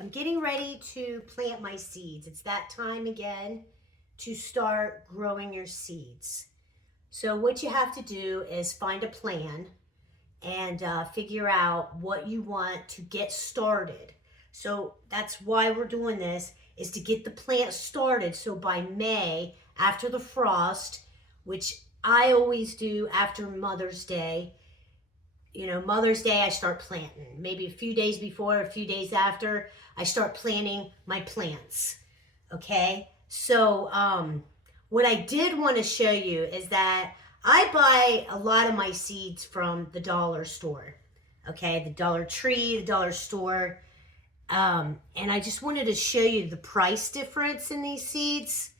I'm getting ready to plant my seeds. It's that time again to start growing your seeds. So what you have to do is find a plan and figure out what you want to get started. So that's why we're doing this, is to get the plant started. So by May, after the frost, which I always do after Mother's Day, Mother's Day, I start planting. Maybe a few days before, a few days after, I start planting my plants. Okay? So, what I did want to show you is that I buy a lot of my seeds from the dollar store. Okay? The Dollar Tree, the dollar store. And I just wanted to show you the price difference in these seeds.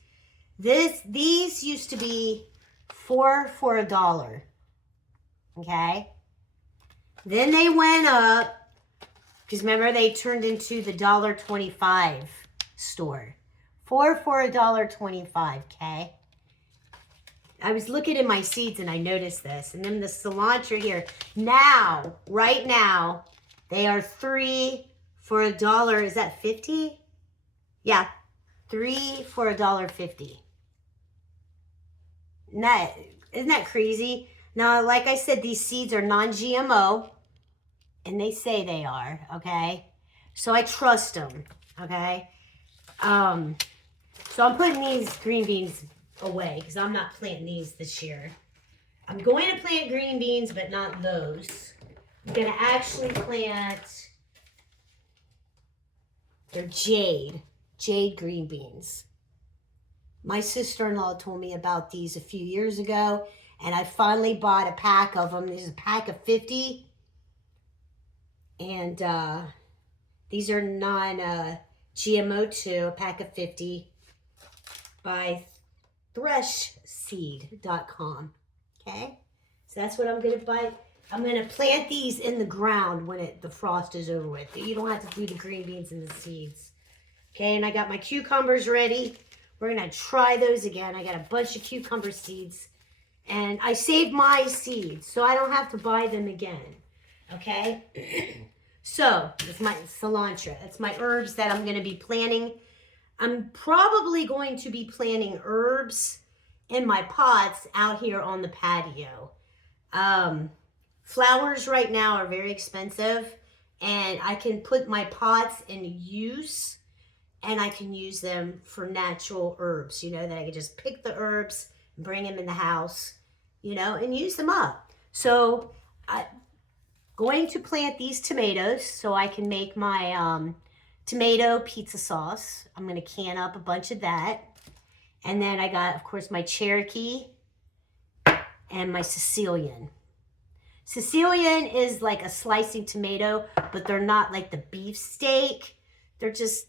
These used to be 4 for $1. Okay? Then they went up, because remember they turned into the $1.25 store. 4 for $1.25, okay? I was looking at my seeds and I noticed this. And then the cilantro here, now, right now, they are 3 for $1. Is that 50? Yeah, 3 for $1.50. Isn't that crazy? Now, like I said, these seeds are non-GMO, and they say they are, okay? So I trust them, okay? So I'm putting these green beans away because I'm not planting these this year. I'm going to plant green beans, but not those. I'm going to actually plant, they're jade green beans. My sister-in-law told me about these a few years ago, and I finally bought a pack of them. There's a pack of 50. And these are non-GMO too, a pack of 50 by threshseed.com. Okay? So that's what I'm going to buy. I'm going to plant these in the ground when the frost is over with. You don't have to do the green beans and the seeds. Okay, and I got my cucumbers ready. We're going to try those again. I got a bunch of cucumber seeds. And I saved my seeds, so I don't have to buy them again. Okay? So, it's my cilantro. That's my herbs that I'm going to be planting. I'm probably going to be planting herbs in my pots out here on the patio. Flowers right now are very expensive, and I can put my pots in use, and I can use them for natural herbs, that I can just pick the herbs, bring them in the house, and use them up. So I'm going to plant these tomatoes so I can make my tomato pizza sauce. I'm going to can up a bunch of that. And then I got, of course, my Cherokee and my Sicilian. Sicilian is like a slicing tomato, but they're not like the beefsteak. They're just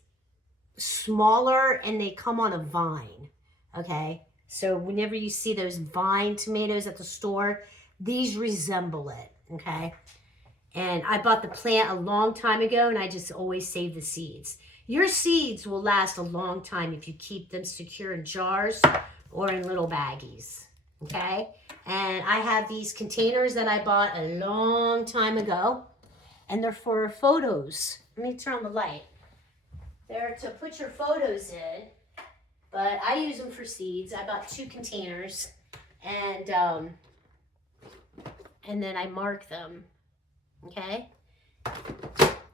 smaller and they come on a vine, okay? So whenever you see those vine tomatoes at the store, these resemble it, okay? And I bought the plant a long time ago, and I just always save the seeds. Your seeds will last a long time if you keep them secure in jars or in little baggies, okay? And I have these containers that I bought a long time ago, and they're for photos. Let me turn on the light. They're to put your photos in, but I use them for seeds. I bought 2 containers, and then I mark them, okay?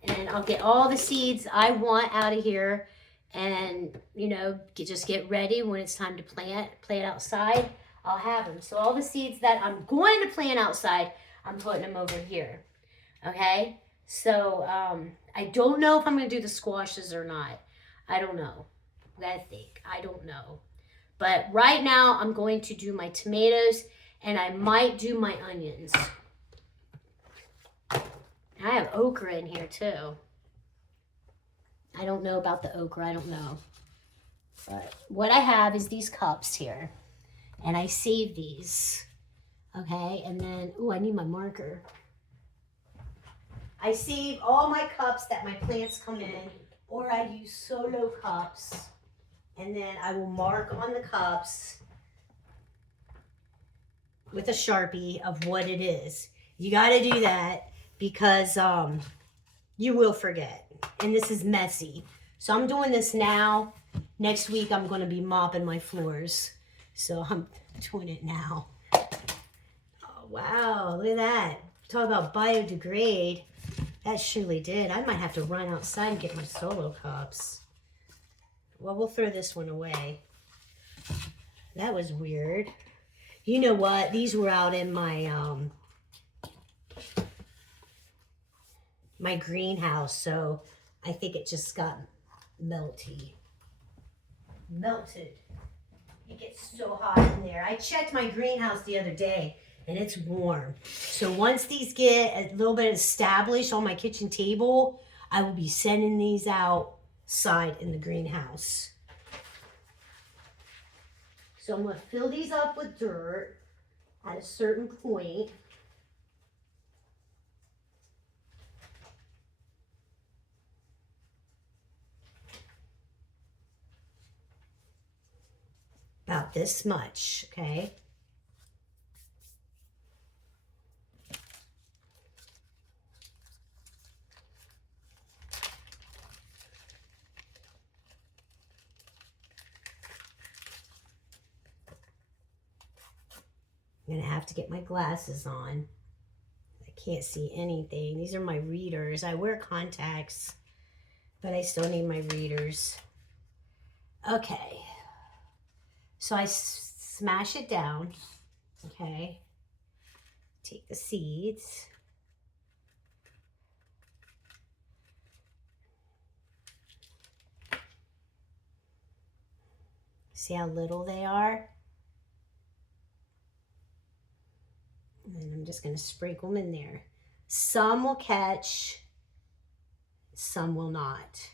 And I'll get all the seeds I want out of here, and just get ready when it's time to plant outside. I'll have them. So all the seeds that I'm going to plant outside, I'm putting them over here, okay? So I don't know if I'm going to do the squashes or not. I don't know. I don't know. But right now, I'm going to do my tomatoes, and I might do my onions. I have okra in here, too. I don't know about the okra. I don't know. But what I have is these cups here. And I save these. Okay? And then, I need my marker. I save all my cups that my plants come in, or I use solo cups, and then I will mark on the cups with a Sharpie of what it is. You got to do that because you will forget. and this is messy. So I'm doing this now. Next week I'm going to be mopping my floors. So I'm doing it now. Oh, wow, look at that. Talk about biodegrade. That surely did. I might have to run outside and get my Solo cups. Well, we'll throw this one away. That was weird. You know what? These were out in my my greenhouse, so I think it just got melted. It gets so hot in there. I checked my greenhouse the other day, and it's warm. So once these get a little bit established on my kitchen table, I will be sending these outside in the greenhouse. So I'm going to fill these up with dirt at a certain point. About this much, okay? I'm going to have to get my glasses on. I can't see anything. These are my readers. I wear contacts, but I still need my readers. Okay. So I smash it down. Okay. Take the seeds. See how little they are? And I'm just going to sprinkle them in there. Some will catch, some will not.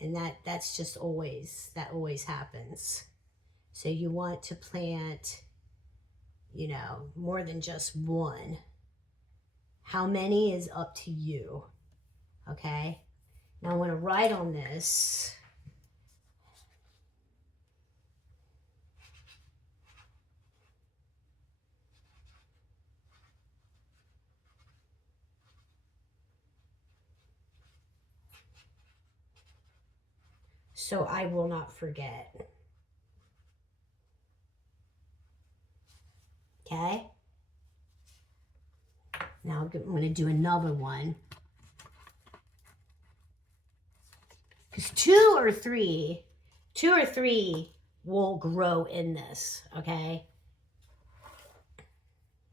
And that's just that always happens. So you want to plant, you know, more than just one. How many is up to you, okay? Now I want to write on this. So I will not forget. Okay? Now I'm going to do another one. Because two or three will grow in this, okay?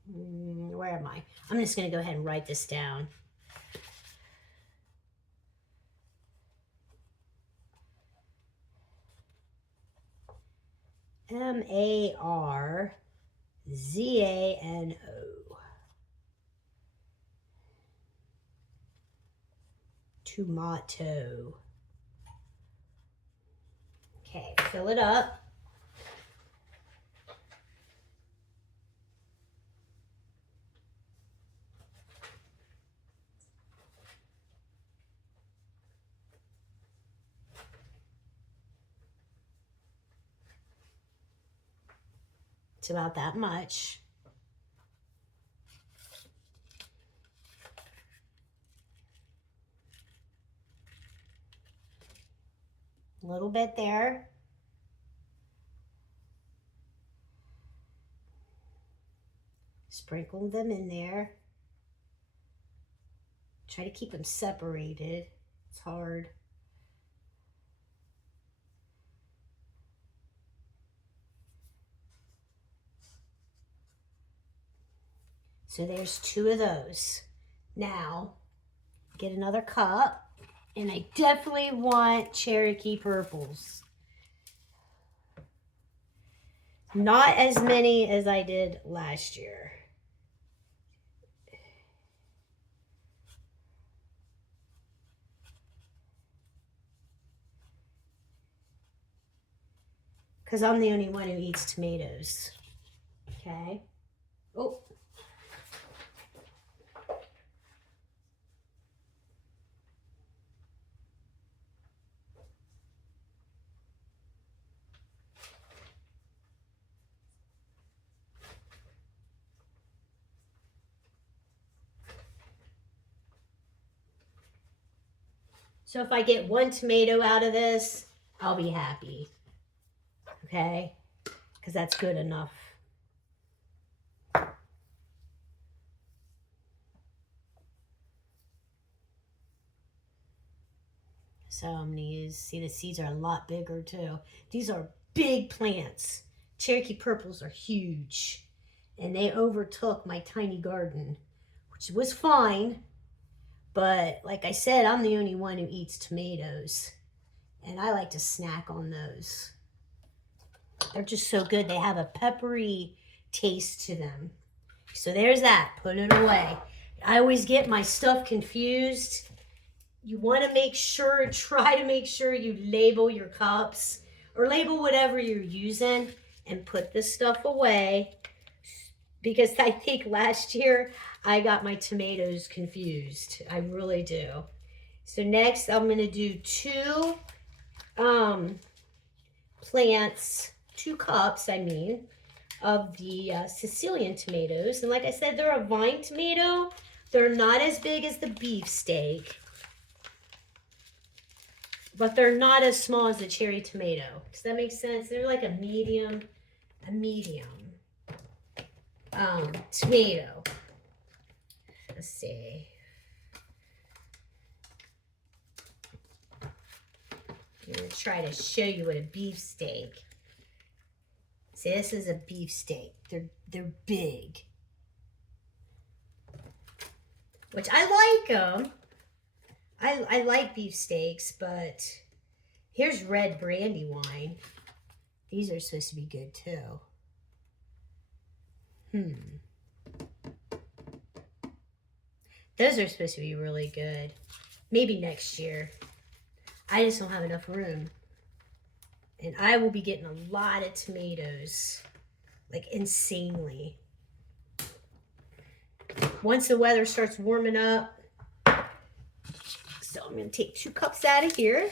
Where am I? I'm just going to go ahead and write this down. Marzano. Tomato. Okay, fill it up. It's about that much. A little bit there. Sprinkle them in there. Try to keep them separated. It's hard. So there's two of those. Now, get another cup. And I definitely want Cherokee purples. Not as many as I did last year. Because I'm the only one who eats tomatoes. Okay. Oh. So if I get 1 tomato out of this, I'll be happy. Okay? Because that's good enough. So I'm going to use, see the seeds are a lot bigger too. These are big plants. Cherokee purples are huge. And they overtook my tiny garden, which was fine. But like I said, I'm the only one who eats tomatoes. And I like to snack on those. They're just so good. They have a peppery taste to them. So there's that. Put it away. I always get my stuff confused. You want to make sure, try to make sure you label your cups or label whatever you're using and put this stuff away. Because I think last year I got my tomatoes confused. I really do. So next I'm going to do 2 plants, 2 cups, I mean, of the Sicilian tomatoes. And like I said, they're a vine tomato. They're not as big as the beefsteak, but they're not as small as the cherry tomato. Does that make sense? They're like a medium tomato. Let's see. I'm going to try to show you what a beefsteak. See, this is a beefsteak. They're big. Which I like them. I like beefsteaks, but here's red brandy wine. These are supposed to be good too. Those are supposed to be really good. Maybe next year. I just don't have enough room. And I will be getting a lot of tomatoes. Like insanely. Once the weather starts warming up. So I'm going to take 2 cups out of here.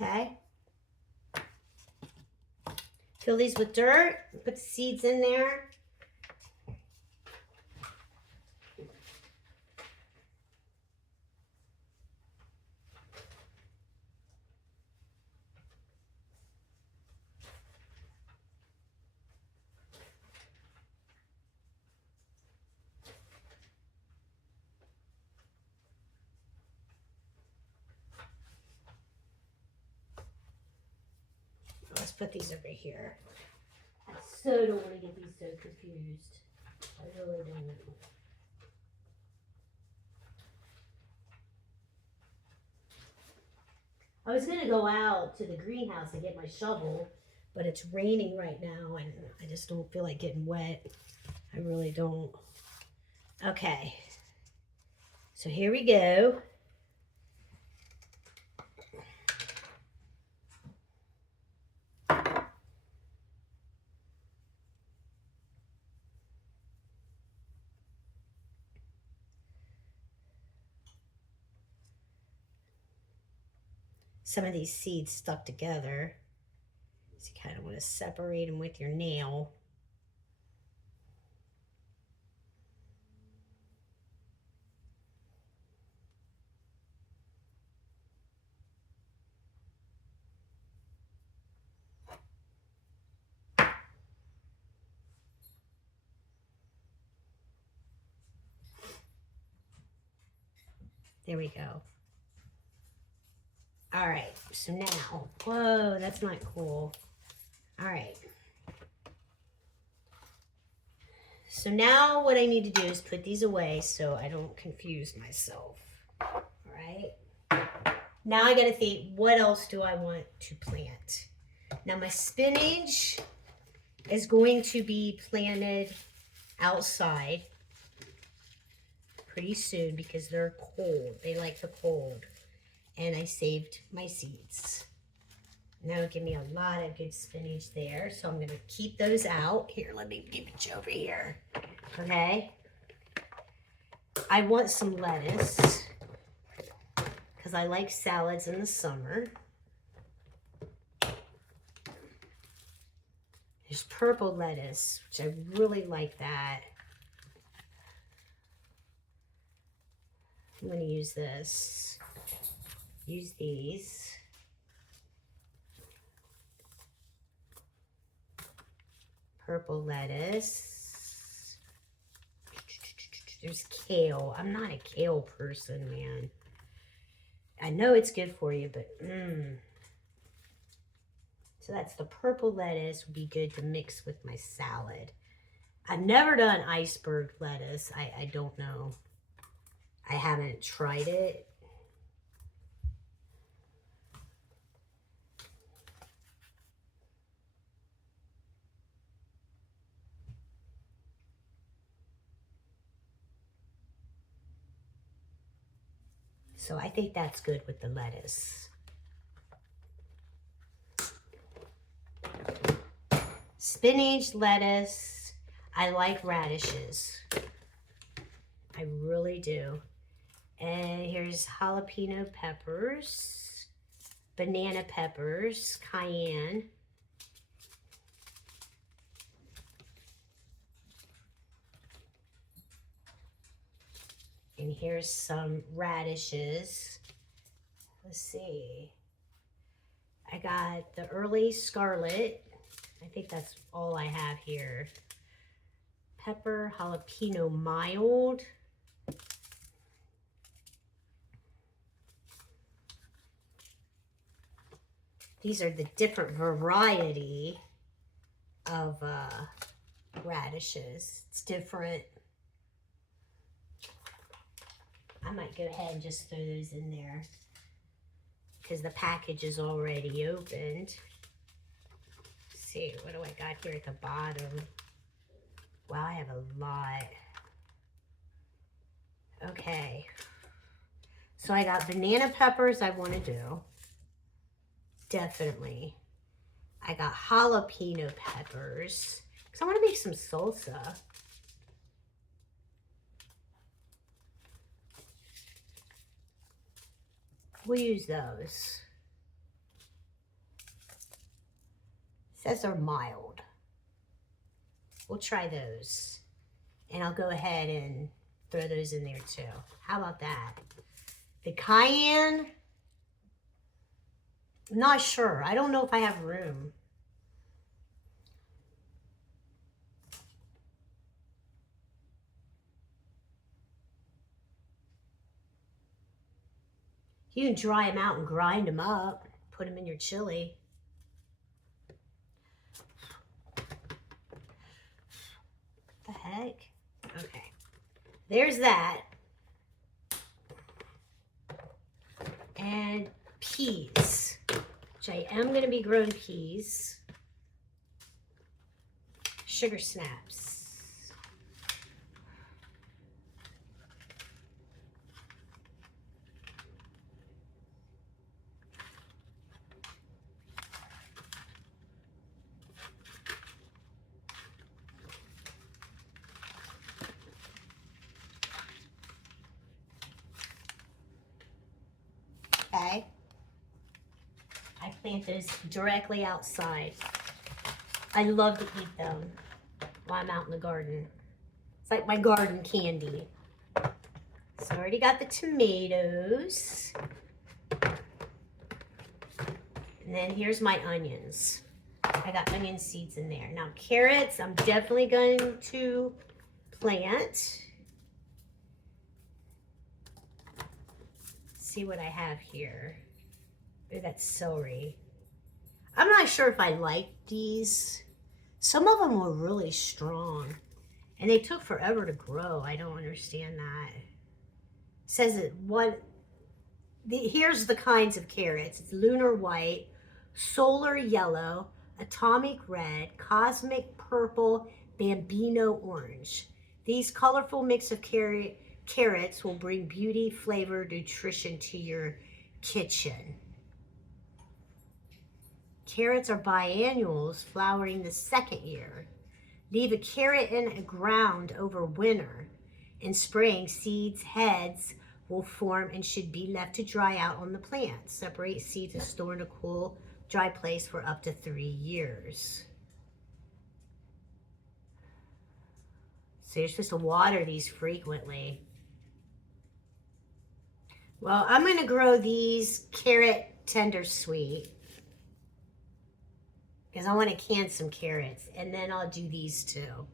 Okay. Fill these with dirt. Put the seeds in there. Let's put these over here. I so don't want to get these so confused. I really don't. I was going to go out to the greenhouse and get my shovel, but it's raining right now and I just don't feel like getting wet. I really don't. Okay. So here we go. Some of these seeds stuck together. So you kind of want to separate them with your nail. There we go. All right, so now, whoa, that's not cool. All right. So now what I need to do is put these away so I don't confuse myself. All right. Now I gotta think, what else do I want to plant? Now my spinach is going to be planted outside pretty soon because they're cold. They like the cold. And I saved my seeds. Now give me a lot of good spinach there. So I'm going to keep those out. Here, let me give it you over here. Okay. I want some lettuce because I like salads in the summer. There's purple lettuce, which I really like that. I'm going to use this. Use these. Purple lettuce. There's kale. I'm not a kale person, man. I know it's good for you, but So that's the purple lettuce. Would be good to mix with my salad. I've never done iceberg lettuce. I don't know. I haven't tried it. So I think that's good with the lettuce. Spinach, lettuce. I like radishes. I really do. And here's jalapeno peppers, banana peppers, cayenne. And here's some radishes. Let's see. I got the early scarlet. I think that's all I have here. Pepper, jalapeno mild. These are the different variety of radishes. It's different. I might go ahead and just throw those in there because the package is already opened. Let's see, what do I got here at the bottom? Wow, I have a lot. Okay. So I got banana peppers I want to do. Definitely. I got jalapeno peppers because I want to make some salsa. We'll use those. It says they're mild. We'll try those. And I'll go ahead and throw those in there too. How about that? The cayenne, I'm not sure. I don't know if I have room. You can dry them out and grind them up. Put them in your chili. What the heck? Okay. There's that. And peas, which I am going to be growing peas. Sugar snaps. Okay. I plant those directly outside. I love to eat them while I'm out in the garden. It's like my garden candy. So I already got the tomatoes. And then here's my onions. I got onion seeds in there. Now carrots, I'm definitely going to plant. See what I have here. Oh, that's celery. I'm not sure if I like these. Some of them were really strong and they took forever to grow. I don't understand that. It says that here's the kinds of carrots. It's lunar white, solar yellow, atomic red, cosmic purple Bambino orange. These colorful mix of carrots will bring beauty, flavor, nutrition to your kitchen. Carrots are biennials, flowering the second year. Leave a carrot in the ground over winter. In spring, seeds heads will form and should be left to dry out on the plant. Separate seeds and store in a cool, dry place for up to 3 years. So you're supposed to water these frequently. Well, I'm going to grow these carrot tender sweet because I want to can some carrots, and then I'll do these too.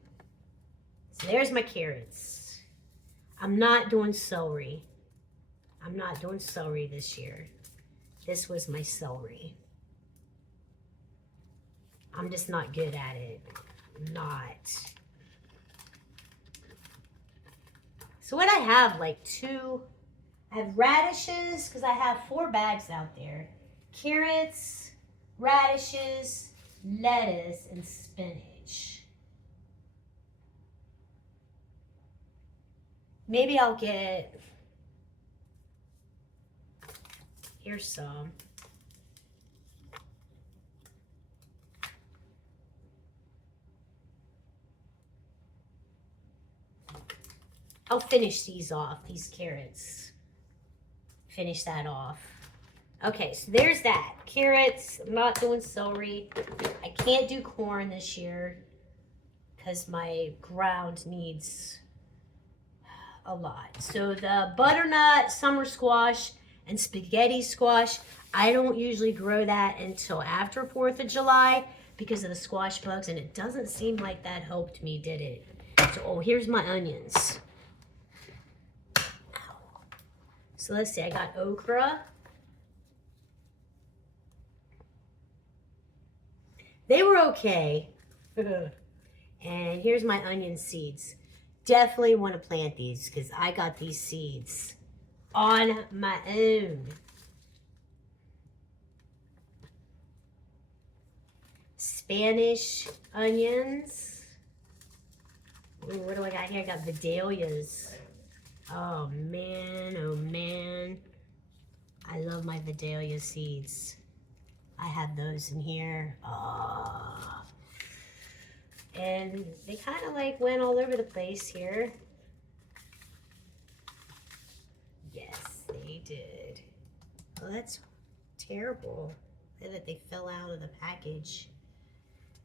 So there's my carrots. I'm not doing celery. I'm not doing celery this year. This was my celery. I'm just not good at it. Not. So what I have, like I have radishes, because I have 4 bags out there. Carrots, radishes, lettuce, and spinach. Maybe I'll get, here's some. I'll finish these off, these carrots. Finish that off. Okay, so there's that. Carrots, I'm not doing celery. I can't do corn this year because my ground needs a lot. So the butternut, summer squash, and spaghetti squash, I don't usually grow that until after 4th of July because of the squash bugs, and it doesn't seem like that helped me, did it? So, oh, here's my onions. So let's see, I got okra. They were okay. And here's my onion seeds. Definitely want to plant these because I got these seeds on my own. Spanish onions. Ooh, what do I got here? I got Vidalias. Oh man, I love my Vidalia seeds. I have those in here. Oh. And they kind of like went all over the place here. Yes, they did. Oh, that's terrible that they fell out of the package.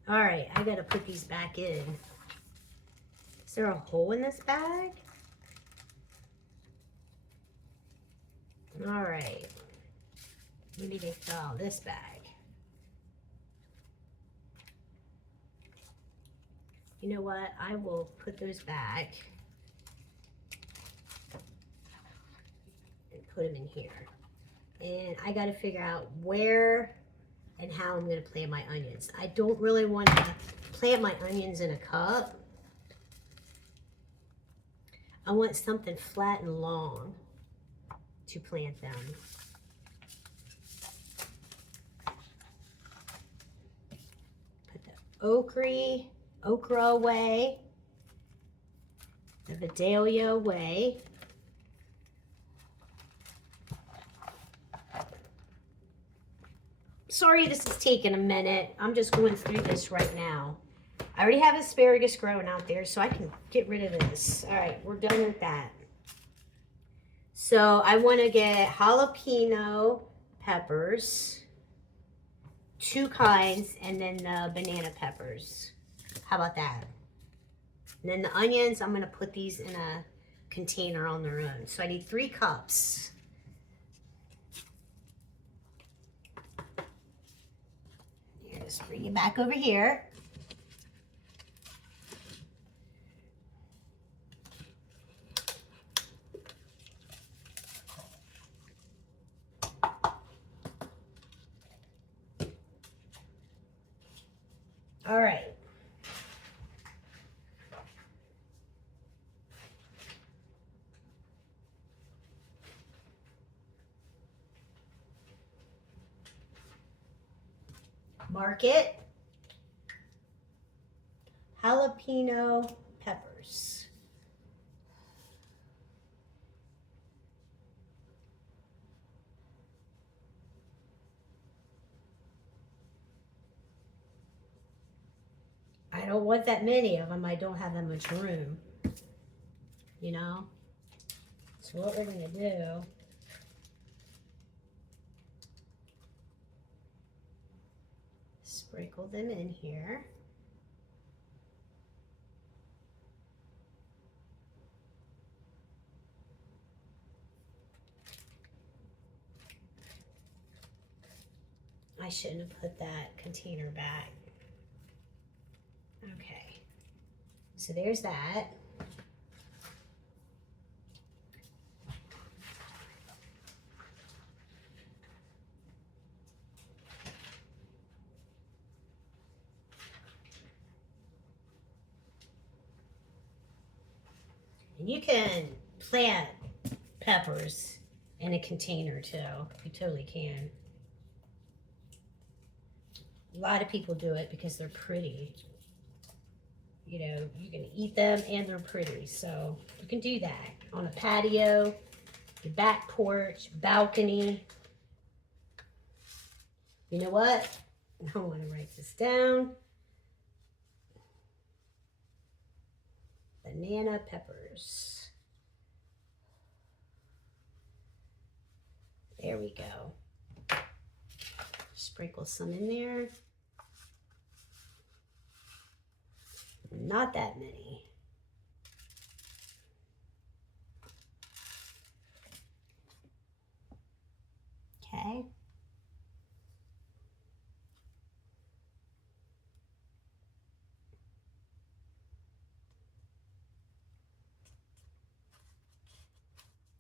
All right, I gotta put these back in. Is there a hole in this bag? All right, maybe they fell out of this bag. You know what? I will put those back and put them in here. And I got to figure out where and how I'm going to plant my onions. I don't really want to plant my onions in a cup. I want something flat and long to plant them. Put the okra away, the Vidalia away. Sorry this is taking a minute. I'm just going through this right now. I already have asparagus growing out there, so I can get rid of this. All right, we're done with that. So I want to get jalapeno peppers, 2 kinds, and then the banana peppers. How about that? And then the onions, I'm going to put these in a container on their own. So I need 3 cups. Here, just bring it back over here. All right. Mark it. jalapeno peppers. I don't want that many of them. I don't have that much room, you know? So what we're gonna do, sprinkle them in here. I shouldn't have put that container back. Okay, so there's that. And you can plant peppers in a container too. You totally can. A lot of people do it because they're pretty. You know, you can eat them and they're pretty. So you can do that on a patio, your back porch, balcony. You know what? I want to write this down. Banana peppers. There we go. Sprinkle some in there. Not that many. Okay.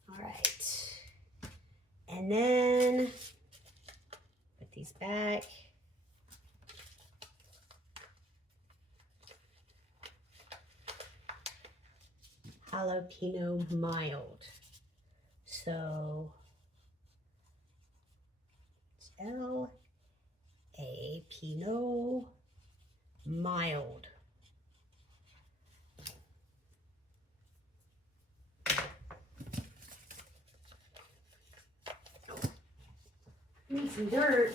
All right. And then put these back. Jalapeno mild. So it's Jalapeno mild. Need some dirt.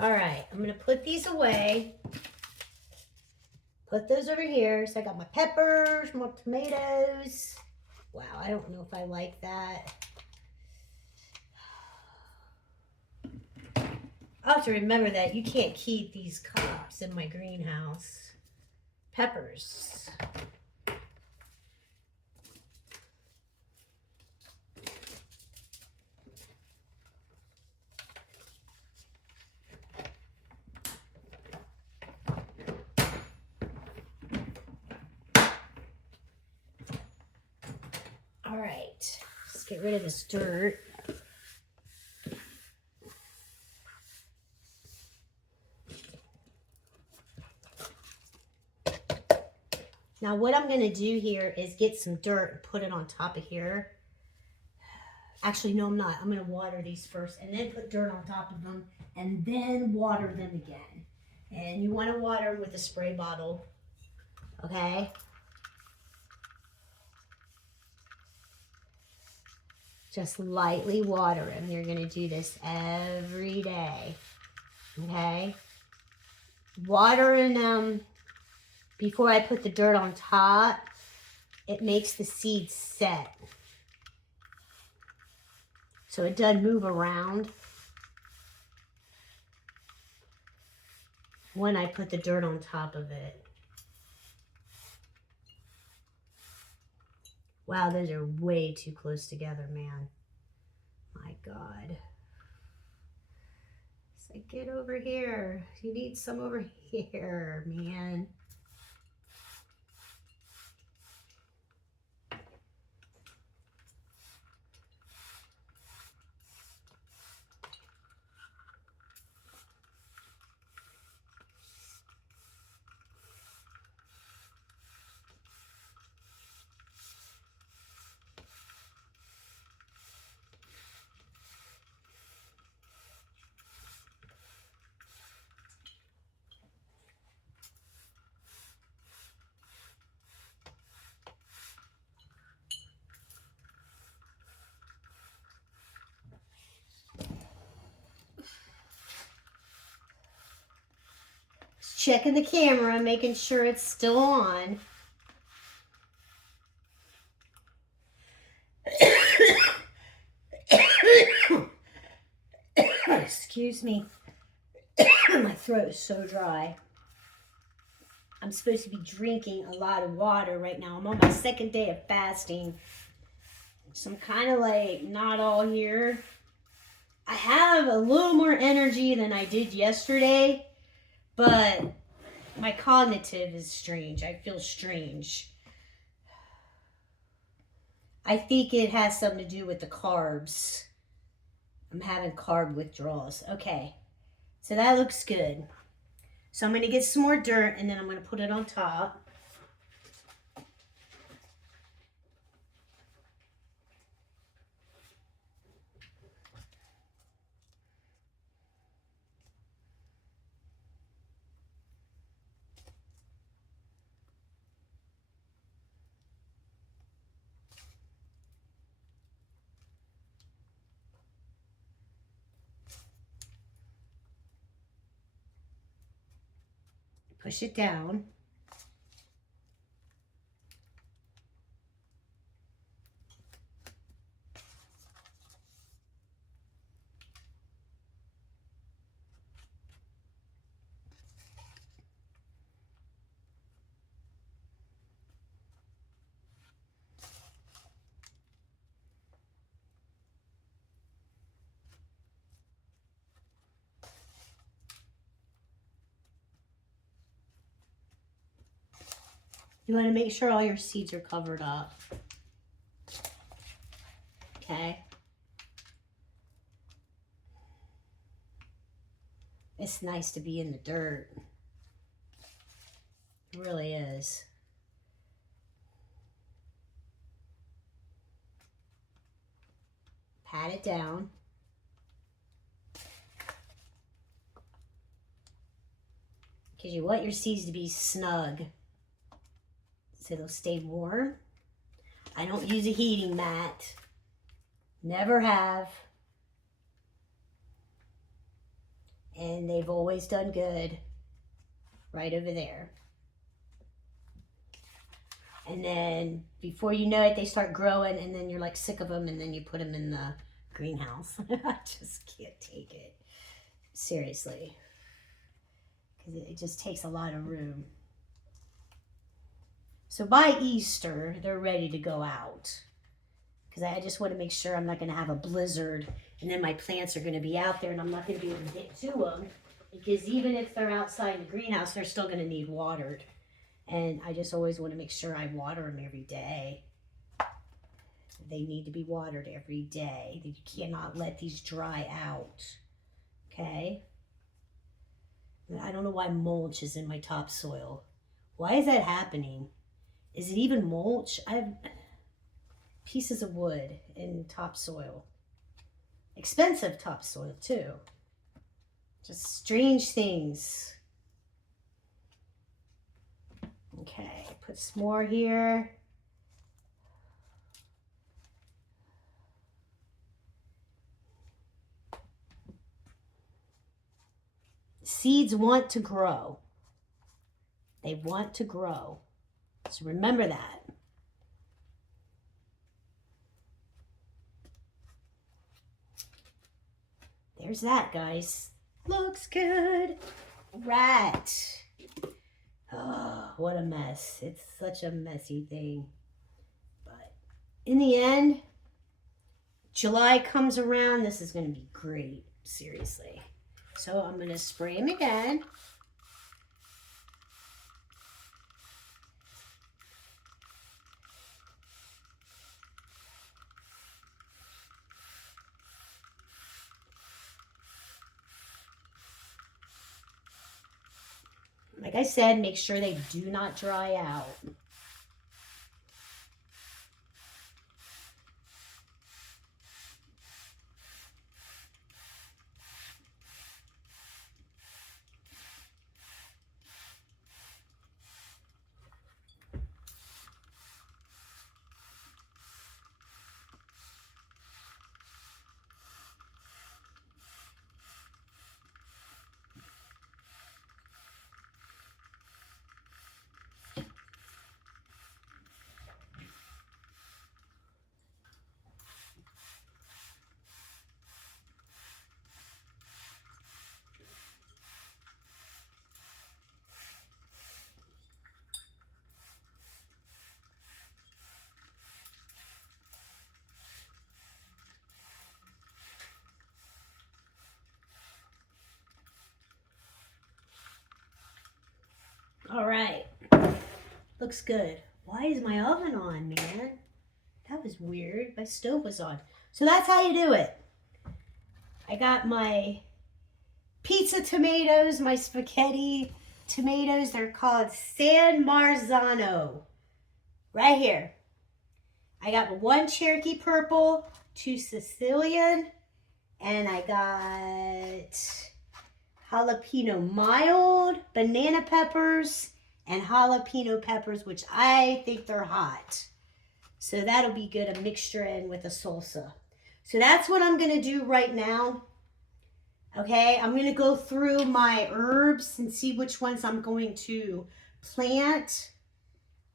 All right, I'm gonna put these away. Put those over here. So I got my peppers, my tomatoes. Wow, I don't know if I like that. I have to remember that you can't keep these crops in my greenhouse. Peppers. All right, let's get rid of this dirt. Now what I'm gonna do here is get some dirt and put it on top of here. Actually, no, I'm not. I'm gonna water these first and then put dirt on top of them and then water them again. And you wanna water them with a spray bottle, okay? Just lightly water them. You're gonna do this every day, okay? Watering them before I put the dirt on top, it makes the seeds set. So it doesn't move around when I put the dirt on top of it. Wow, those are way too close together, man. My God. It's It's like, get over here. You need some over here, man. Checking the camera, making sure it's still on. Excuse me. My throat is so dry. I'm supposed to be drinking a lot of water right now. I'm on my second day of fasting. So I'm kind of like not all here. I have a little more energy than I did yesterday, but my cognitive is strange. I feel strange. I think it has something to do with the carbs. I'm having carb withdrawals. Okay, so that looks good. So I'm going to get some more dirt and then I'm going to put it on top. Push it down. You want to make sure all your seeds are covered up. Okay. It's nice to be in the dirt. It really is. Pat it down. Because you want your seeds to be snug. So they'll stay warm. I don't use a heating mat. Never have. And they've always done good. Right over there. And then before you know it, they start growing and then you're like sick of them and then you put them in the greenhouse. I just can't take it. Seriously. Because it just takes a lot of room. So by Easter, they're ready to go out. Because I just want to make sure I'm not going to have a blizzard. And then my plants are going to be out there and I'm not going to be able to get to them. Because even if they're outside in the greenhouse, they're still going to need watered. And I just always want to make sure I water them every day. They need to be watered every day. You cannot let these dry out. Okay? I don't know why mulch is in my topsoil. Why is that happening? Is it even mulch? I have pieces of wood in topsoil. Expensive topsoil too. Just strange things. Okay, put some more here. Seeds want to grow. They want to grow. So remember that. There's that, guys. Looks good. Right. Oh, what a mess. It's such a messy thing. But in the end, July comes around. This is going to be great. Seriously. So I'm going to spray them again. Like I said, make sure they do not dry out. All right. Looks good. Why is my oven on, man? That was weird. My stove was on. So that's how you do it. I got my pizza tomatoes, my spaghetti tomatoes. They're called San Marzano. Right here. I got 1 Cherokee Purple, 2 Sicilian, and I got jalapeno mild, banana peppers, and jalapeno peppers, which I think they're hot. So that'll be good, a mixture in with a salsa. So that's what I'm going to do right now. Okay, I'm going to go through my herbs and see which ones I'm going to plant.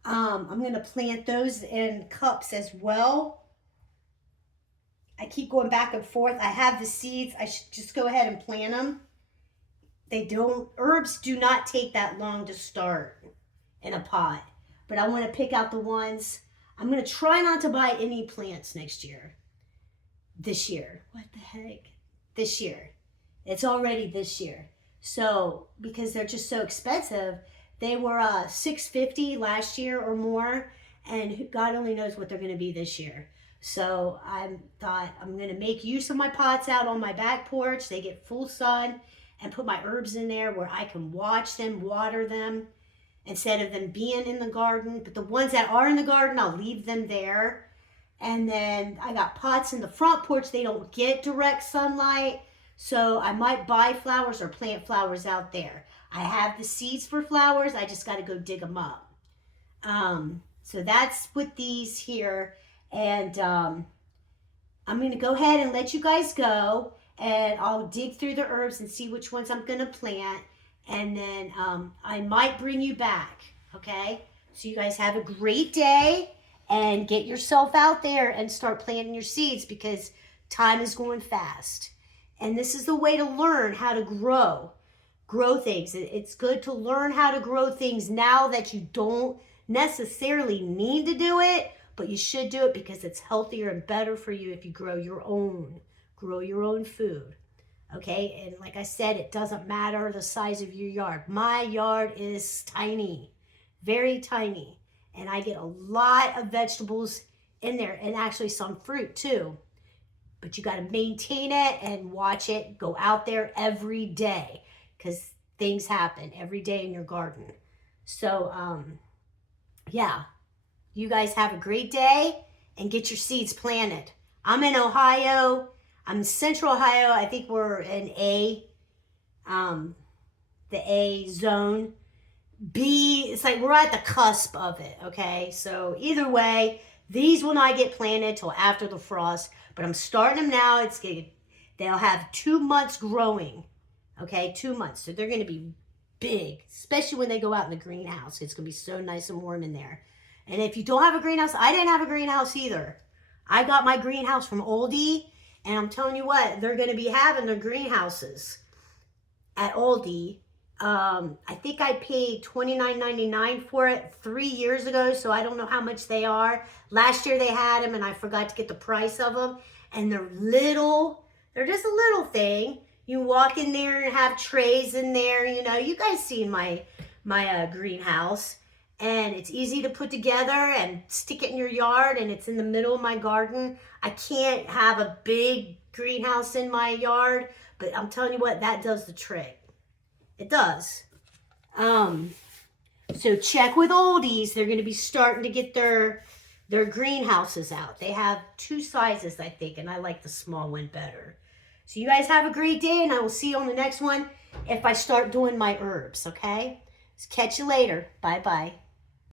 I'm going to plant those in cups as well. I keep going back and forth. I have the seeds. I should just go ahead and plant them. Herbs do not take that long to start in a pot. But I want to pick out the ones. I'm going to try not to buy any plants next year. This year. What the heck? This year. It's already this year. So, because they're just so expensive, they were $6.50 last year or more, and God only knows what they're going to be this year. So I thought I'm going to make use of my pots out on my back porch. They get full sun, and put my herbs in there where I can watch them, water them, instead of them being in the garden. But the ones that are in the garden, I'll leave them there. And then I got pots in the front porch. They don't get direct sunlight. So I might buy flowers or plant flowers out there. I have the seeds for flowers. I just got to go dig them up. So that's with these here. And I'm going to go ahead and let you guys go. And I'll dig through the herbs and see which ones I'm going to plant. And then I might bring you back. Okay? So you guys have a great day. And get yourself out there and start planting your seeds, because time is going fast. And this is the way to learn how to grow things. It's good to learn how to grow things now that you don't necessarily need to do it, but you should do it because it's healthier and better for you if you grow your own food. Okay? And like I said, it doesn't matter the size of your yard. My yard is tiny, very tiny. And I get a lot of vegetables in there, and actually some fruit too. But you got to maintain it and watch it. Go out there every day, because things happen every day in your garden. So, yeah, you guys have a great day and get your seeds planted. I'm in Ohio. I'm in Central Ohio. I think we're in the A zone. B, it's like we're at the cusp of it, okay? So either way, these will not get planted till after the frost, but I'm starting them now. They'll have 2 months growing, okay? 2 months. So they're going to be big, especially when they go out in the greenhouse. It's going to be so nice and warm in there. And if you don't have a greenhouse, I didn't have a greenhouse either. I got my greenhouse from Aldi, and I'm telling you what, they're going to be having their greenhouses at Aldi. I think I paid $29.99 for it 3 years ago, so I don't know how much they are. Last year they had them, and I forgot to get the price of them. And they're little. They're just a little thing. You walk in there and have trays in there. You know, you guys see my greenhouse. And it's easy to put together and stick it in your yard, and it's in the middle of my garden. I can't have a big greenhouse in my yard, but I'm telling you what, that does the trick. It does. So check with Oldies. They're going to be starting to get their greenhouses out. They have 2 sizes, I think, and I like the small one better. So you guys have a great day, and I will see you on the next one if I start doing my herbs, okay? Catch you later. Bye-bye.